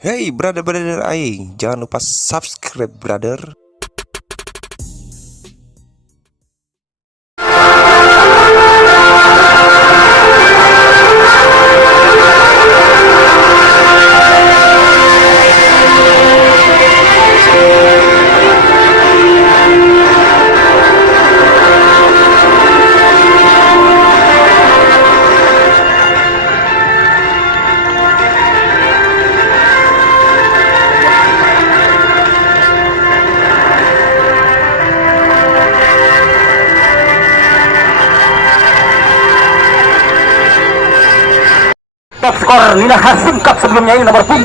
Hey brother-brother aing, jangan lupa subscribe brother. Top skor Nina Hasim Cup sebelumnya ini nomor 12,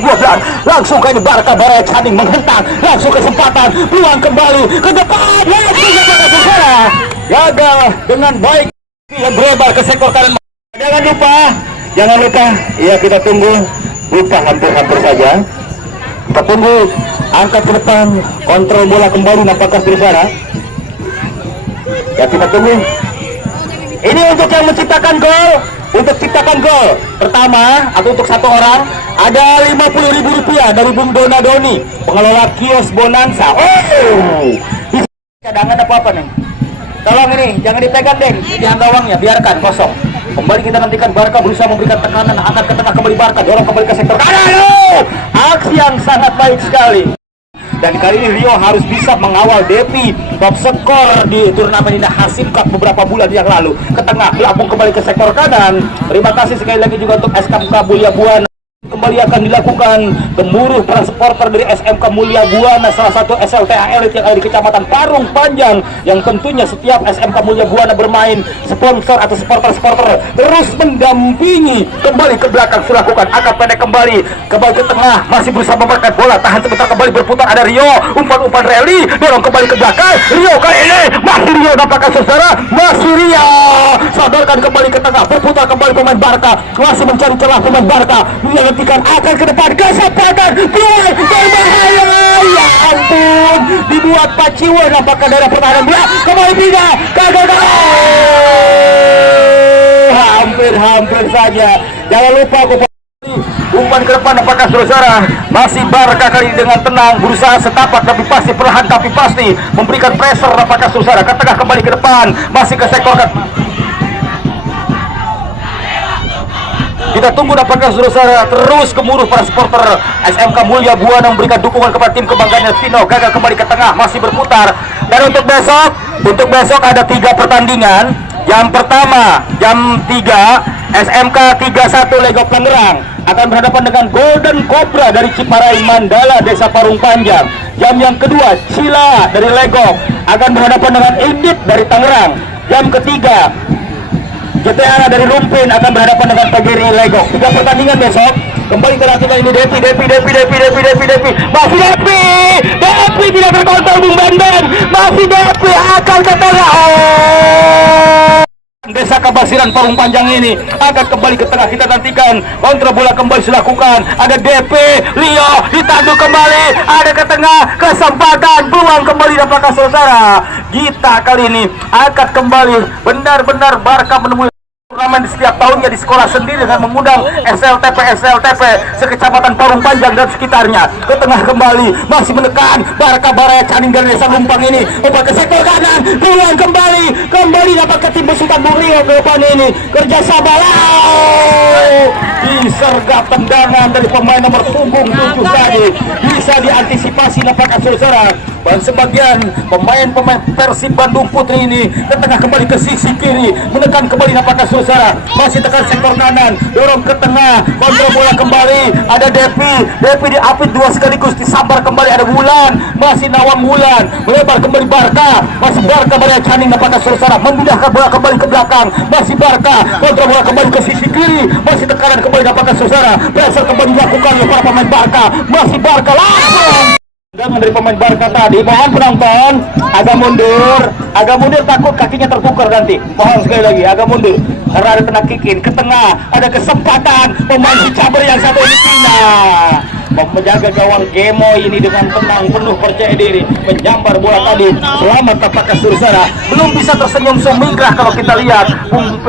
langsung ke ini Barca Baraya Caning menghentak, langsung kesempatan peluang kembali ke depan, gagal dengan baik yang berlebar ke sektor kanan. Jangan lupa ya, kita tunggu, hampir saja kita tunggu, angkat ke depan, kontrol bola kembali nampaknya di sana ya, kita tunggu ini untuk yang menciptakan gol. Untuk ciptakan gol pertama atau untuk satu orang ada Rp50.000 dari Bung Donadoni, pengelola kios Bonanza. Cadangan apa nih? Tolong ini jangan dipegang deh, jangan gawangnya, biarkan kosong. Kembali kita nantikan Barca berusaha memberikan tekanan, angkat ke tengah kembali Barca, dorong kembali ke sektor kanan. Aksi yang sangat baik sekali. Dan kali ini Rio harus bisa mengawal Depi, top skor di turnamen Nina Hasim Cup beberapa bulan yang lalu. Ke tengah, melambung kembali ke sektor kanan. Terima kasih sekali lagi juga untuk SMK Mulia Buana. Kembali akan dilakukan gemuruh para supporter dari SMK Mulia Buana, salah satu SLTA elit yang ada di Kecamatan Parung Panjang, yang tentunya setiap SMK Mulia Buana bermain, sponsor atau supporter terus mendampingi. Kembali ke belakang sudah lakukan angkat pendek kembali ke tengah, masih berusaha memberikan bola, tahan sebentar kembali berputar, ada Rio, umpan rally, dorong kembali ke belakang, Rio kali ini masih Rio, dapatkan saudara, masih Rio, sadarkan kembali ke tengah, berputar kembali pemain Barca, masih mencari celah pemain Barca, akan ke depan, kesempatan keluar berbahaya, ya ampun, dibuat Paciwan nampaknya dari pertahanan bola, kembali pindah, gagal, hampir saja. Jangan lupa umpan ke depan, apakah saudara masih Barca kali ini dengan tenang berusaha setapak tapi pasti, perlahan tapi pasti memberikan pressure, apakah saudara ke tengah kembali ke depan, masih ke sektor kita tunggu dapatkan saudara, terus gemuruh para supporter SMK Mulia Buana memberikan dukungan kepada tim kebanggaannya Vino, gagal kembali ke tengah, masih berputar. Dan untuk besok ada 3 pertandingan. Yang pertama jam 3 SMK 31 Legok Tangerang akan berhadapan dengan Golden Cobra dari Ciparai Mandala Desa Parung Panjang. Jam yang kedua Cila dari Legok akan berhadapan dengan Indit dari Tangerang. Jam ketiga GTA dari Rumpin akan berhadapan dengan PGRI Legok. 3 pertandingan besok. Kembali kita lakukan ini Depi, masih Depi tidak terkontrol Bung Bandan, masih Depi akan ke tengah. Desa Kabasiran Parung Panjang ini akan kembali ke tengah, kita nantikan kontra bola kembali dilakukan, ada DP, Rio ditandu kembali, ada ke tengah, kesempatan peluang kembali dapatkan saudara. Kita kali ini akan kembali benar-benar Barca menemui turnamen di setiap tahunnya di sekolah sendiri dengan mengundang SLTP sekecamatan Parung Panjang dan sekitarnya. Ke tengah kembali, masih menekan Barca Baraya Caning dari Desa Lumpang ini, ke sektor kanan, peluang kembali dapat ke tim besutan Bung Rio ke depan ini, kerjasama disergap tendangan dari pemain nomor punggung 7 tadi, bisa diantisipasi dapatkan saudara. Dan sebagian pemain Persib Bandung Putri ini ke tengah kembali ke sisi kiri, menekan kembali dapatkan saudara, masih tekan sektor kanan, dorong ke tengah, kontrol bola kembali, ada Depi diapit 2 sekaligus, disambar kembali, ada Wulan, masih Nawang Wulan, melebar kembali Barca, masih Barca Baraya Caning dapatkan saudara, memindahkan bola kembali ke belakang, masih Barca, kontrol bola kembali ke sisi kiri, masih tekanan kembali dapatkan saudara, pressure kembali dilakukan oleh para pemain Barca, masih Barca langsung tendangan dari pemain Barca tadi. Mohon penonton agak mundur, takut kakinya tertukar nanti. Mohon sekali lagi agak mundur karena ada kena kikin. Ke tengah ada kesempatan pemain Cicaber yang satu ini menjaga gawang Gemo ini dengan tenang, penuh percaya diri, menjambar bola tadi. Selamat tampaknya saudara, belum bisa tersenyum sumingkrah kalau kita lihat Bung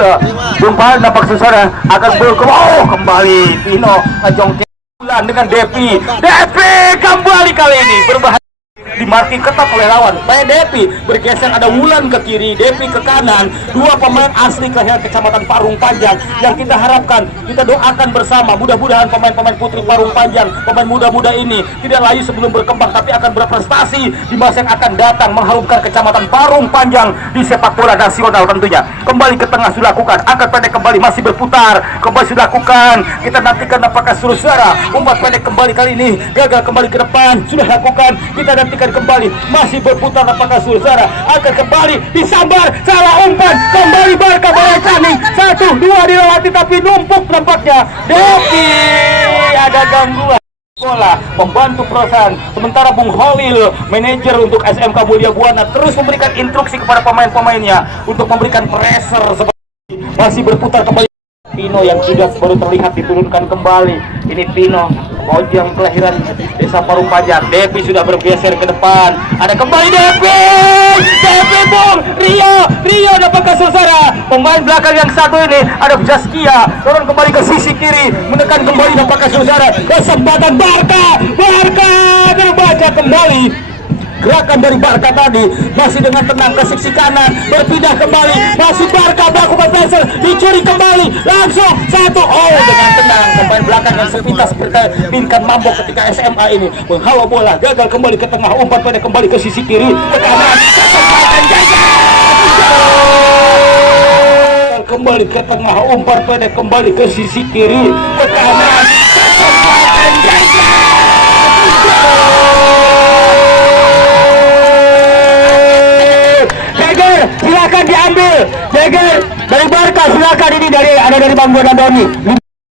Pahal nampak saudara akan kembali Pino ngejongkel dengan Depi kembali kali ini berbahaya, dimarking ketat oleh lawan. Depi bergeser, ada Wulan ke kiri, Depi ke kanan. Dua pemain asli kelahiran Kecamatan Parung Panjang yang kita harapkan, kita doakan bersama, mudah-mudahan pemain-pemain putri Parung Panjang, pemain muda-muda ini tidak layu sebelum berkembang, tapi akan berprestasi di masa yang akan datang, mengharumkan Kecamatan Parung Panjang di sepak bola nasional tentunya. Kembali ke tengah sudah lakukan, angkat pendek kembali, masih berputar, kembali sudah lakukan. Kita nantikan apakah Surusara umpat pendek kembali kali ini gagal, kembali ke depan sudah lakukan. Kita nantikan kembali, masih berputar apakah Surusara akan kembali disambar, salah umpan, kembali Barca bola cantik, 1-2 dilewati tapi numpuk nampaknya. Depi ada gangguan bola, membantu perusahaan. Sementara Bung Holil, manajer untuk SMK Mulia Buana, terus memberikan instruksi kepada pemain-pemainnya untuk memberikan pressure seperti masih berputar kembali. Pino yang sudah baru terlihat diturunkan kembali. Ini Pino, Mojang kelahiran Desa Parung Panjang. Depi sudah bergeser ke depan. Ada kembali Depi Bung Rio dapatkan Surusara. Pemain belakang yang satu ini ada Jaskia, turun kembali ke sisi kiri, menekan kembali dapatkan Surusara. Kesempatan Barca terbaca kembali. Gerakan dari Barca tadi masih dengan tenang ke sisi kanan, berpindah kembali, masih Barca melakukan pressure, dicuri kembali, langsung 1-0 dengan tenang. Pemain belakang yang sepintas berpinkan mabok ketika SMA ini menghalau bola, gagal kembali ke tengah, umpan pendek kembali ke sisi kiri, ke kanan, kesempatan gagal. Kembali ke tengah, umpan pendek kembali ke sisi kiri, ke kanan, kesempatan gagal. Silakan diambil, Jeger dari Barca, silakan. Ini dari Bang Doni.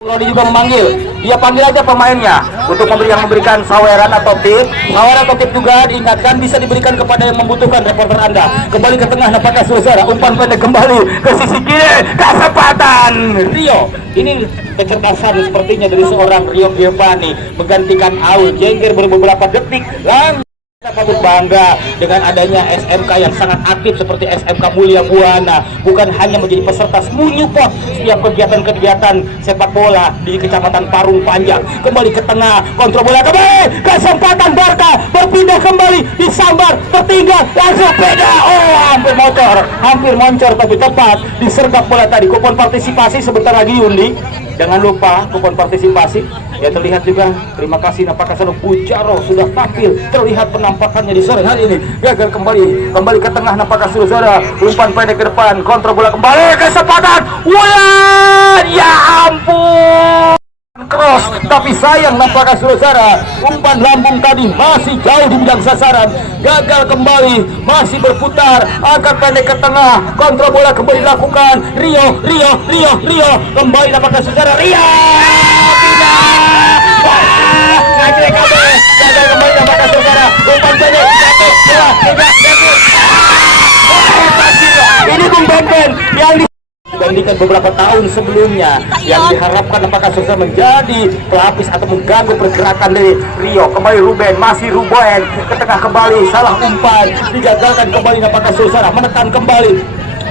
Lodi juga memanggil, dia panggil aja pemainnya untuk memberikan saweran atau tip. Saweran atau tip juga diingatkan bisa diberikan kepada yang membutuhkan reporter Anda. Kembali ke tengah, nampaknya Surusara, umpan pendek kembali ke sisi kiri, kesempatan Rio. Ini kecerdasan sepertinya dari seorang Rio Giovanni menggantikan Aul. Jeger beberapa detik langsung. Kita patut bangga dengan adanya SMK yang sangat aktif seperti SMK Mulia Buana, bukan hanya menjadi peserta menyupport setiap kegiatan-kegiatan sepak bola di Kecamatan Parung Panjang. Kembali ke tengah, kontrol bola kembali, kesempatan Barca berpindah kembali, disambar, tertinggal, langsung beda. Oh, hampir moncor tapi tepat disergap bola tadi. Kupon partisipasi sebentar lagi Yundi, jangan lupa kupon partisipasi. Ya, terlihat juga, terima kasih nampaknya Sano Bujaro sudah tampil, terlihat penampakannya di sore hari ini. Gagal kembali ke tengah, nampaknya Surusara, umpan pendek ke depan, kontrol bola kembali, kesempatan Wulan, ya ampun, cross, tapi sayang nampaknya Surusara, umpan lambung tadi masih jauh di bidang sasaran. Gagal kembali, masih berputar, angkat pendek ke tengah, kontrol bola kembali dilakukan. Rio kembali nampaknya Surusara, gagal kembali nampaknya Surusara, umpan pendek, 1, 2, 3, ini Bung Ben yang dibandingkan beberapa tahun sebelumnya, yang diharapkan apakah Surusara menjadi pelapis atau mengganggu pergerakan dari Rio. Kembali Ruben, masih Ruben ke tengah kembali, salah umpan, digagalkan kembali nampaknya Surusara, menekan kembali,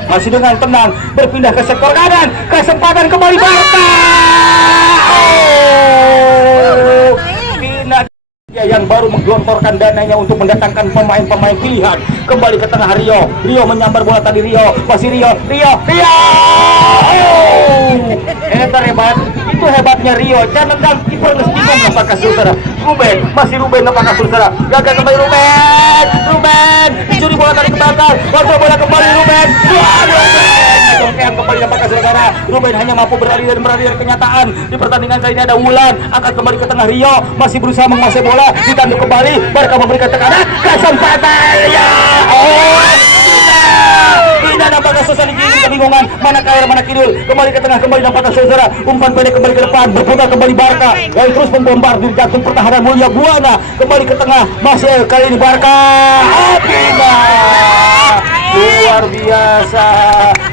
masih dengan tenang, berpindah ke sektor kanan, kesempatan kembali Barca. Yang baru menggelontorkan dananya untuk mendatangkan pemain-pemain pilihan. Kembali ke tengah Rio menyambar bola tadi, masih Rio. Hebat, itu hebatnya Rio. Jangan kiper ngestingan nampaknya Surusara. Ruben nampaknya Surusara, gagal kembali Ruben, dicuri bola tadi ke belakang, kontrol bola kembali Ruben, kembali nampaknya Surusara. Ruben hanya mampu berlari dan kenyataan. Di pertandingan kali ini ada Wulan, akan kembali ke tengah Rio, masih berusaha menguasai bola, ditanduk kembali, Barca memberikan tekanan, kesempatan tidak nampaknya Surusara di kebingungan, mana kair mana kidul. Kembali ke tengah, kembali nampaknya Surusara, umpan pendek kembali ke depan, berputar kembali Barca yang terus membombardir jantung pertahanan Mulia Buana. Kembali ke tengah, masih kali ini Barca, luar biasa.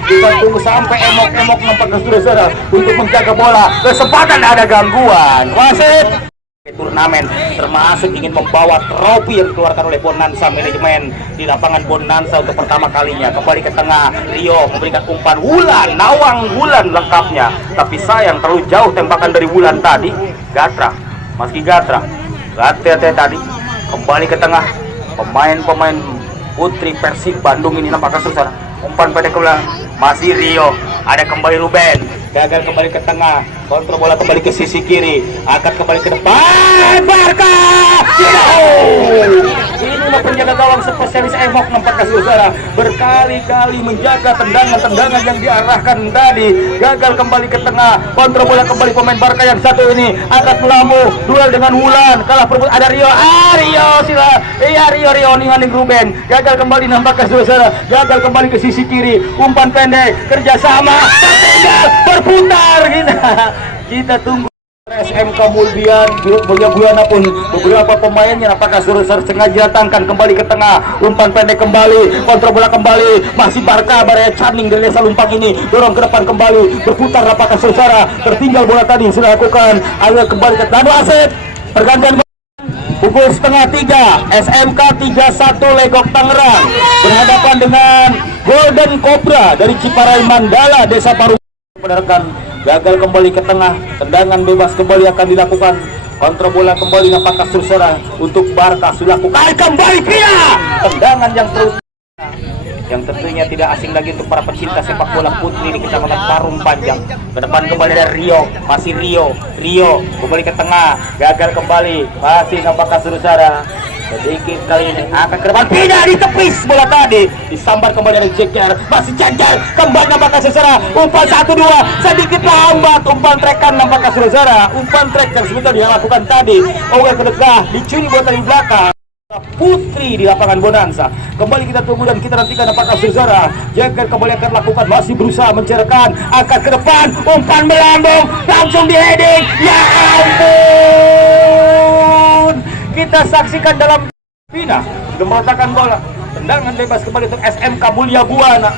Kita tunggu sampai emok-emok nampaknya Surusara untuk menjaga bola. Kesempatan ada gangguan, wasit. Turnamen termasuk ingin membawa trofi yang dikeluarkan oleh Bonanza Manajemen di lapangan Bonanza untuk pertama kalinya. Kembali ke tengah, Rio memberikan umpan Wulan, Nawang Wulan lengkapnya, tapi sayang terlalu jauh tembakan dari Wulan tadi. Gatra Mas Gatra. Gatra tadi kembali ke tengah. Pemain-pemain putri Persib Bandung ini nampak kesusahan. Umpan pendek ke belakang. Masih Rio. Ada kembali Ruben. Gagal kembali ke tengah. Kontrol bola kembali ke sisi kiri. Akan kembali ke depan. Barca. Inilah penjaga gawang spesialis Emok nampak saudara. Berkali-kali menjaga tendangan-tendangan yang diarahkan tadi. Gagal kembali ke tengah. Kontrol bola kembali pemain Barca yang satu ini. Angkat melamu. Duel dengan Wulan. Kalah perebut. Ada Rio. Rio sila. Rio nih Ruben. Gagal kembali nampak saudara. Gagal kembali ke sisi kiri. Umpan pendek. Kerjasama. Berputar kita tunggu SMK Mulia Buana pun beberapa pemainnya apakah suruh sengaja datangkan kembali ke tengah. Umpan pendek kembali, kontrol bola kembali, masih Barca Canning dari desa Lumpang ini dorong ke depan kembali, berputar apakah saudara tertinggal bola tadi sudah lakukan. Ayo kembali ke Danu Asep, pergantian pukul setengah 3 SMK 31 Legok Tangerang berhadapan dengan Golden Cobra dari Ciparai Mandala Desa Paru. Penerkan gagal kembali ke tengah, tendangan bebas kembali akan dilakukan, kontrol bola kembali apakah saudara untuk Barca sudah lakukan kembali Pia, tendangan yang tentunya tidak asing lagi untuk para pecinta sepak bola putri di Kecamatan Parung Panjang. Ke depan kembali ada Rio, masih Rio kembali ke tengah, gagal kembali, masih apakah saudara sedikit kali ini akan ke depan, tidak ditepis bola tadi, disambar kembali dari Jeker, masih Jeker kembali nampaknya saudara, umpan 1-2 sedikit lambat, umpan trekan nampaknya saudara, umpan trek yang sebetulnya dilakukan tadi, ke dekat dicuri bola dari belakang. Putri di lapangan Bonanza kembali kita tunggu dan kita nantikan apakah saudara Jeker kembali akan lakukan, masih berusaha mencerkan, angkat ke depan, umpan melambung langsung di heading, ya ampun, kita saksikan dalam Pina sudah meletakkan bola, tendangan bebas kembali untuk SMK Mulia Buana.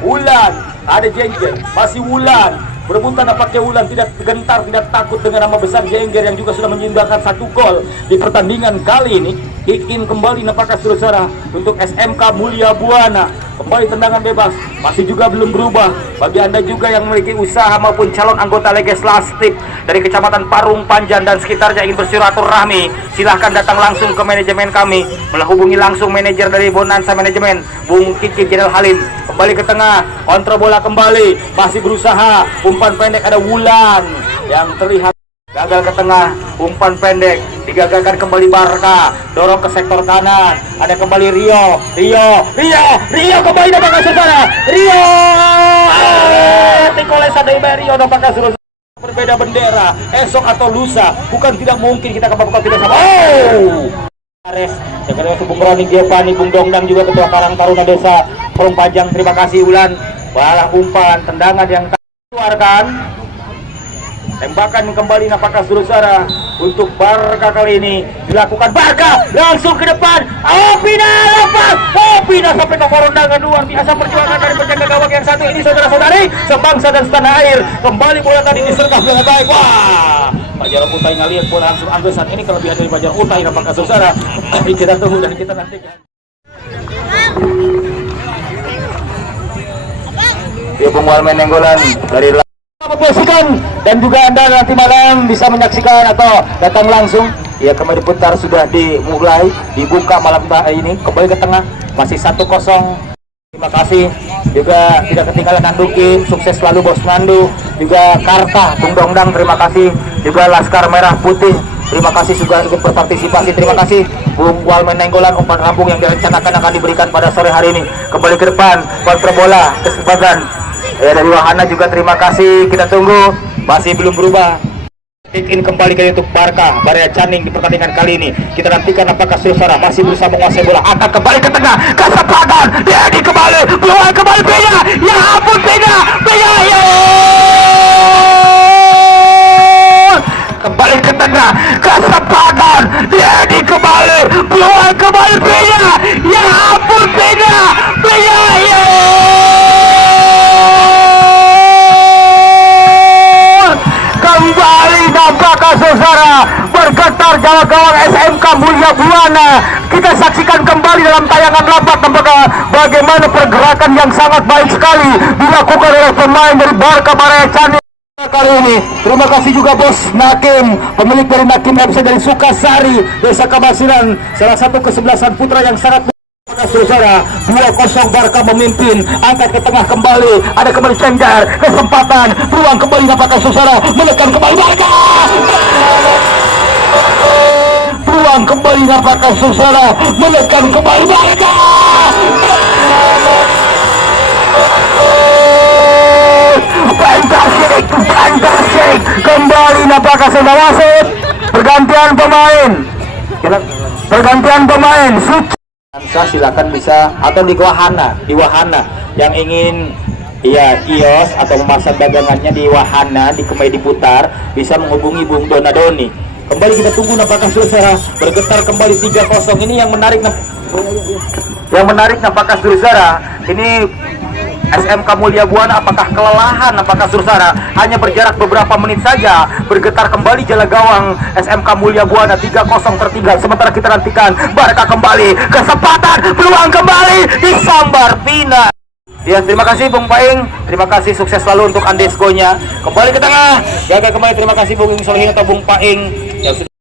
Wulan ada Jengger, masih Wulan berebutan nampaknya Wulan tidak gentar, tidak takut dengan nama besar Jengger yang juga sudah menyumbangkan 1 gol di pertandingan kali ini. Kick in kembali nampaknya saudara untuk SMK Mulia Buana. Kembali tendangan bebas, masih juga belum berubah. Bagi anda juga yang memiliki usaha maupun calon anggota legislatif dari Kecamatan Parung Panjang dan sekitarnya ingin bersilaturahmi, silahkan datang langsung ke manajemen kami, menghubungi langsung manajer dari Bonanza Manajemen, Bung Kiki Jenderal Halim. Kembali ke tengah, kontrol bola kembali, masih berusaha, umpan pendek ada Wulan yang terlihat gagal ke tengah, umpan pendek digagalkan kembali Barca, dorong ke sektor kanan, ada kembali Rio kembali nampaknya saudara, Rio Tikoles ada Rio nampaknya saudara. Berbeda bendera esok atau lusa, bukan tidak mungkin kita kembali tidak sama. Ares, Jakarta Bung Roni Giovanni, Bung Dongdang juga Ketua Karang Taruna Desa Parung Panjang, terima kasih Wulan. Balah umpan tendangan yang keluarkan. Tembakan kembali nampaknya saudara untuk Barca kali ini dilakukan, Barca langsung ke depan, Pina lepas, Pina sampai ke korondangan, luar biasa perjuangan dari penjaga gawang yang satu ini saudara-saudari sebangsa dan setanah air. Kembali bola tadi disergap dengan baik, wah Fajar Utai ngelihat bola langsung ambil saat ini kelebihan dari Fajar Utai nampaknya saudara. Kita tunggu dan kita nantikan. Dia Bung Walmen Nenggolan dari memposisikan, dan juga anda nanti malam bisa menyaksikan atau datang langsung ya, kembali putar sudah dimulai dibuka malam ini, kembali ke tengah masih 1-0. Terima kasih juga tidak ketinggalan Nandukin, sukses selalu Bos Nandu, juga Karta Bung Dongdang, terima kasih juga Laskar Merah Putih, terima kasih juga ikut berpartisipasi, terima kasih Bung Walmen Nenggolan, umpan lambung yang direncanakan akan diberikan pada sore hari ini. Kembali ke depan, kontrol bola kesempatan dari Wahana juga terima kasih, kita tunggu, masih belum berubah. Kick in kembali ke untuk Barca Canning di pertandingan kali ini. Kita nantikan apakah saudara masih berusaha menguasai bola, akan kembali ke tengah, kesempatan Dedi kembali, peluang kembali Pina, ya ampun Pina, ya kembali ke tengah, kesempatan Dedi kembali, peluang kembali Pina, ya ampun Pina, ya kembali nampaknya saudara bergetar gawang SMK Mulia Buana. Kita saksikan kembali dalam tayangan lambat nampaknya bagaimana pergerakan yang sangat baik sekali dilakukan oleh pemain dari Barca Canning. Kali ini terima kasih juga bos Nakim, pemilik dari Nakim FC dari Sukasari, Desa Kamasiran, salah satu kesebelasan putra yang sangat saudara. 2-0 Barca memimpin, angkat ke tengah kembali, ada kembali Cenggar, kesempatan, peluang kembali apakah saudara, menekan kembali Barca, peluang kembali apakah saudara, menekan kembali Barca. Fantastic kembali apakah saudara wasit, pergantian pemain Suci. Silakan bisa, atau di Wahana yang ingin kios atau memasang dagangannya di Wahana di Kemai diputar, bisa menghubungi Bung Donadoni. Kembali kita tunggu apakah saudara, bergetar kembali 3-0. Ini yang menarik apakah saudara, ini SMK Mulia Buana apakah kelelahan, apakah saudara, hanya berjarak beberapa menit saja bergetar kembali jala gawang SMK Mulia Buana 3-0 tertinggal. Sementara kita nantikan Barca kembali, kesempatan, peluang kembali disambar Pina. Ya, terima kasih Bung Paing, terima kasih, sukses selalu untuk Andesko-nya. Kembali ke tengah, jaga kembali, terima kasih Bung Solehin atau Bung Paing yang sudah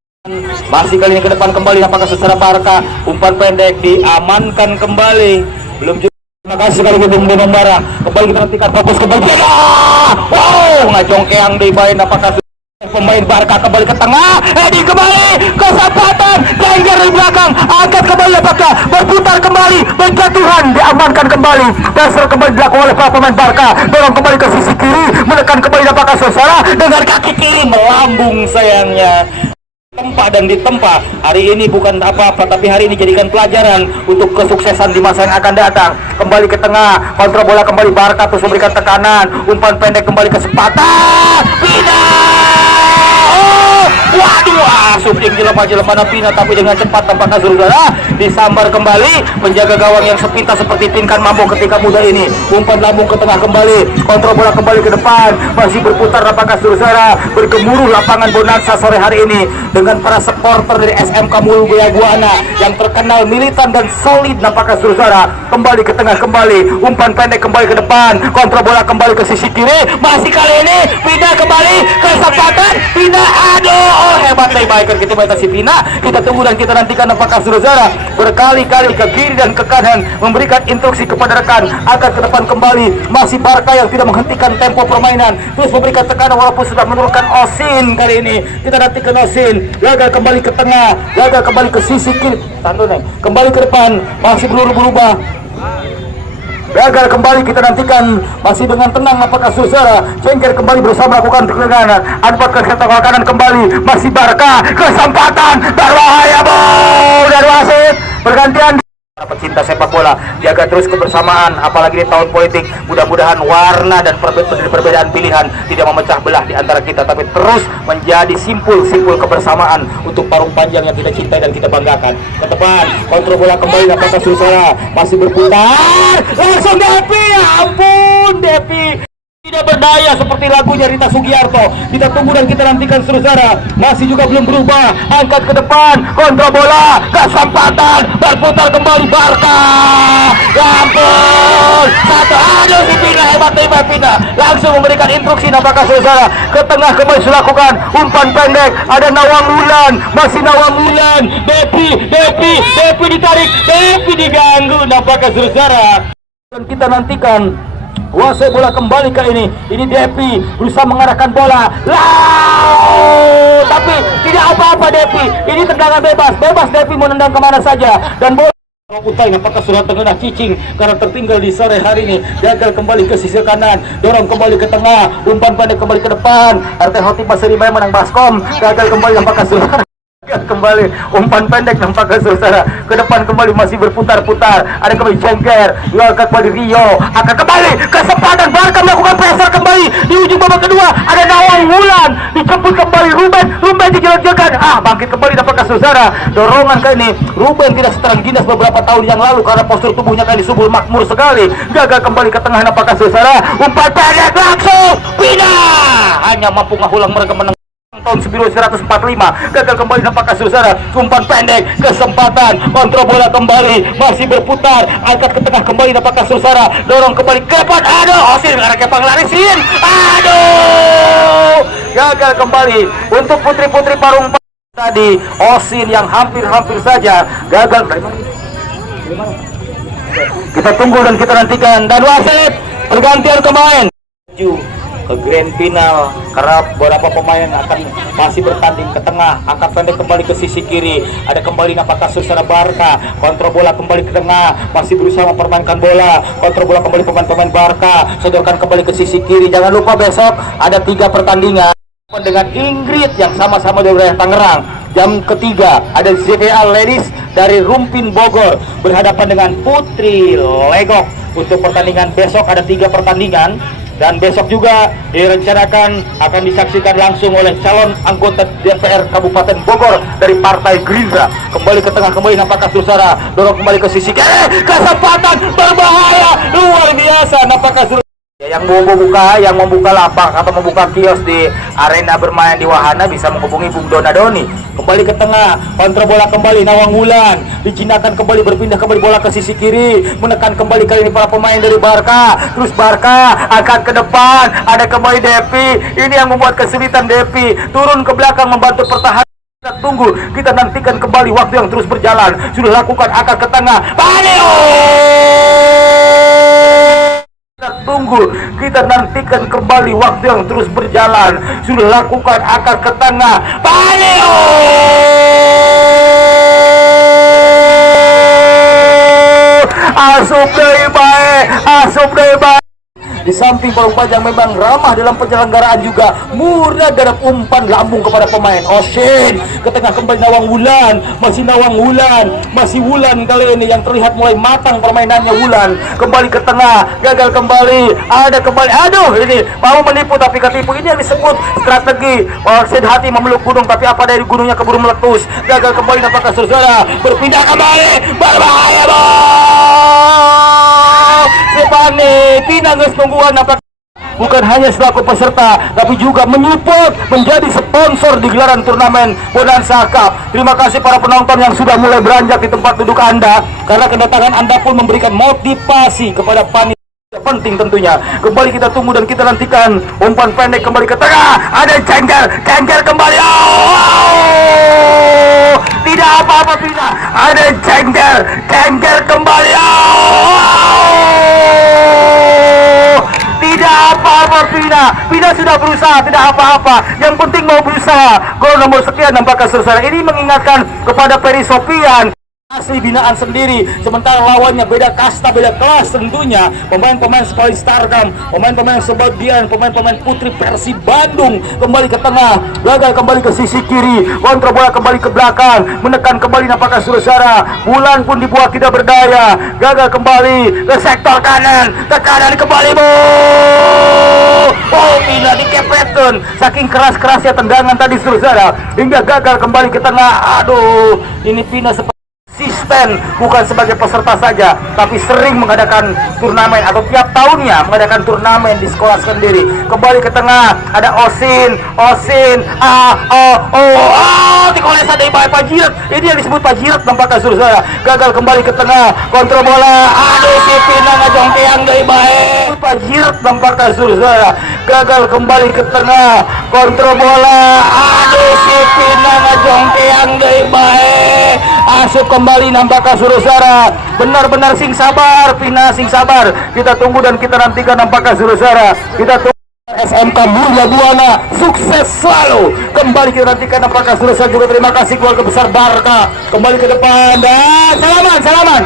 masih kali ini ke depan kembali apakah saudara Barca, umpan pendek diamankan kembali, belum juga. Terima kasih sekali Bung Donambara. Kembali kita nantikan fokus kembali. Wow, ngajongkeang di bain apakah pemain Barca kembali ke tengah. Edi kembali, kesempatan, Cenggar dari belakang, angkat kembali apakah berputar kembali, berjatuhan, diamankan kembali. Dasar kembali dilakukan oleh para pemain Barca. Dorong kembali ke sisi kiri, menekan kembali apakah saudara dengan kaki kiri melambung sayangnya. Tempa dan ditempa hari ini bukan apa-apa, tapi hari ini jadikan pelajaran untuk kesuksesan di masa yang akan datang. Kembali ke tengah, kontrol bola kembali Barca, terus memberikan tekanan, umpan pendek kembali kesempatan, Pina. Waduh, shooting jelema-jelema Pina, tapi dengan cepat tampaknya saudara disambar kembali. Penjaga gawang yang sepintas seperti Pinkan Mambo ketika muda ini, umpan lambung ke tengah kembali, kontrol bola kembali ke depan, masih berputar apakah saudara, bergemuruh lapangan Bonanza sore hari ini dengan para supporter dari SMK Mulia Buana yang terkenal militan dan solid apakah saudara. Kembali ke tengah kembali, umpan pendek kembali ke depan, kontrol bola kembali ke sisi kiri, masih kali ini Pina kembali, kesempatan Pina, aduh hebat nih biker kita batasi Pina. Kita tunggu dan kita nantikan apakah saudara berkali-kali ke kiri dan ke kanan memberikan instruksi kepada rekan agar ke depan kembali. Masih Barca yang tidak menghentikan tempo permainan, terus memberikan tekanan walaupun sudah menurunkan Osin. Kali ini kita nantikan Osin gagal kembali ke tengah, gagal kembali ke sisi kiri, kembali ke depan, masih berubah, gagal kembali kita nantikan, masih dengan tenang apakah saudara. Cengker kembali berusaha melakukan tegangan, anpat ke tengah kanan kembali, masih Barca, kesempatan berbahaya dari wasit. Pergantian pecinta sepak bola, jaga terus kebersamaan apalagi di tahun politik. Mudah-mudahan warna dan perbedaan pilihan tidak memecah belah di antara kita, tapi terus menjadi simpul-simpul kebersamaan untuk parung panjang yang kita cintai dan kita banggakan. Ke depan, kontrol bola kembali apakah saudara, masih berputar, langsung Depi, ya ampun Depi tidak berdaya seperti lagunya Rita Sugiarto. Kita tunggu dan kita nantikan saudara, masih juga belum berubah, angkat ke depan, kontrol bola, kesempatan, berputar kembali Barca, ya ampun, satu, aduh si Pina, hebat Pina, langsung memberikan instruksi apakah saudara, ke tengah kembali dilakukan, umpan pendek, ada Nawang Wulan, masih Nawang Wulan, Depi ditarik, Depi diganggu apakah saudara. Dan kita nantikan kuasai bola kembali ke ini Depi berusaha mengarahkan bola, tapi tidak apa-apa Depi, ini tendangan bebas Depi mau nendang kemana saja, dan bola Utai apakah sudah terkena cicing karena tertinggal di sore hari ini, gagal kembali ke sisi kanan, dorong kembali ke tengah, umpan pendek kembali ke depan, RT Hoti Pasiribaya menang baskom, gagal kembali apakah sudah kembali, umpan pendek nampaknya saudara, ke depan kembali masih berputar-putar, ada kembali Cengker, gagal kembali Rio, akan kembali kesempatan Barca melakukan pressure kembali di ujung babak kedua, ada Nawang Wulan, dijemput kembali Ruben dijelek-jelekan, bangkit kembali nampaknya saudara, dorongan kali ini Ruben tidak seterang Ginas beberapa tahun yang lalu karena postur tubuhnya kali subur makmur sekali, gagal kembali ke tengah nampaknya saudara, umpan pendek langsung Pina, hanya mampu ngahulang mereka menang tahun 1945 gagal kembali nampaknya saudara. Umpan pendek, kesempatan, kontrol bola kembali, masih berputar, angkat ke tengah kembali nampaknya saudara, dorong kembali ke depan, aduh, Osin mengarah ke Panglarisin, aduh, gagal kembali untuk putri-putri Parung tadi. Osin yang hampir-hampir saja gagal. Kita tunggu dan kita nantikan, dan wasit pergantian pemain ke grand final karena beberapa pemain akan masih bertanding ke tengah, angkat pendek kembali ke sisi kiri, ada kembali nampaknya saudara Barca, kontrol bola kembali ke tengah, masih berusaha mempermainkan bola, kontrol bola kembali pemain-pemain Barca, sodorkan kembali ke sisi kiri. Jangan lupa besok ada 3 pertandingan dengan Inggris yang sama-sama dari wilayah Tangerang. Jam ketiga ada ZPA Ladies dari Rumpin Bogor berhadapan dengan Putri Legok. Untuk pertandingan besok ada 3 pertandingan, dan besok juga direncanakan akan disaksikan langsung oleh calon anggota DPR Kabupaten Bogor dari Partai Gerindra. Kembali ke tengah, kembali nampaknya saudara, dorong kembali ke sisi kiri, kesempatan berbahaya luar biasa nampaknya saudara. Yang mau membuka lapak atau membuka kios di arena bermain di wahana bisa menghubungi Bung Donadoni. Kembali ke tengah, kontrol bola kembali Nawang Wulan, dijinakan kembali, berpindah kembali bola ke sisi kiri, menekan kembali kali ini para pemain dari Barca. Terus Barca akan ke depan, ada kembali Depi. Ini yang membuat kesulitan Depi, turun ke belakang membantu pertahanan. Kita tunggu, kita nantikan kembali waktu yang terus berjalan. Sudah lakukan, akan ke tengah, Paneo. Kita tunggu, kita nantikan kembali waktu yang terus berjalan. Sudah lakukan, akar ke tengah, Paneo. Asup dari baik, asup dari baik. Di samping Parung Panjang memang ramah dalam penyelenggaraan juga, murah dalam umpan lambung kepada pemain. Osin ke tengah kembali Nawang Wulan, masih Nawang Wulan, masih Wulan kali ini yang terlihat mulai matang permainannya. Wulan kembali ke tengah, gagal kembali, ada kembali, aduh, ini mau menipu tapi ketipu. Ini yang disebut strategi Osin hati memeluk gunung, tapi apa dari gunungnya keburu meletus. Gagal kembali nampaknya saudara, berpindah kembali, berbahaya Sepane Pinangges tungguan nampaknya bukan hanya selaku peserta tapi juga menyupport, menjadi sponsor di gelaran turnamen Bonanza Cup. Terima kasih para penonton yang sudah mulai beranjak di tempat duduk Anda, karena kedatangan Anda pun memberikan motivasi kepada panitia penting tentunya. Kembali kita tunggu dan kita nantikan umpan pendek kembali ke tengah, ada Cengker kembali, tidak apa-apa Pina, ada Cengker kembali, tidak apa-apa Pina sudah berusaha, tidak apa-apa, yang penting mau berusaha. Gol nomor sekian nampaknya saudara, ini mengingatkan kepada Ferry Sofian, asli binaan sendiri, sementara lawannya beda kasta, beda kelas tentunya. Pemain-pemain seperti Stargam, pemain-pemain Sebadian, pemain-pemain Putri Persib Bandung. Kembali ke tengah, gagal kembali ke sisi kiri, kontrol bola kembali ke belakang, menekan kembali nampaknya saudara. Bulan pun dibuat tidak berdaya, gagal kembali ke sektor kanan, ke kanan kembali, Pina dikepetkan, saking keras-kerasnya tendangan tadi saudara, hingga gagal kembali ke tengah. Aduh, ini Pina seperti konsisten, bukan sebagai peserta saja, tapi sering mengadakan turnamen atau tiap tahunnya mengadakan turnamen di sekolah sendiri. Kembali ke tengah, ada Osin, dikolesan dari Pajirat. Ini yang disebut Pajirat nampaknya saudara. Gagal kembali ke tengah, kontrol bola, aduh si Pina ngajongkeang dari baik. Pajirat nampaknya saudara. Gagal kembali ke tengah, kontrol bola, aduh si Pina ngajongkeang dari baik. Asup kembali nampaknya saudara, benar-benar sing sabar, Pina sing sabar. Kita tunggu dan kita nantikan nampaknya saudara. Kita tunggu SMK Mulia Buana, sukses selalu. Kembali kita nantikan nampaknya saudara juga. Terima kasih keluarga besar Barca. Kembali ke depan dan salaman.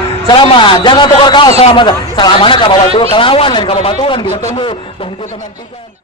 Jangan tukar kaos, salaman. Salamannya kamu baturan, kelawan dan kamu baturan kita tunggu dan kita nantikan.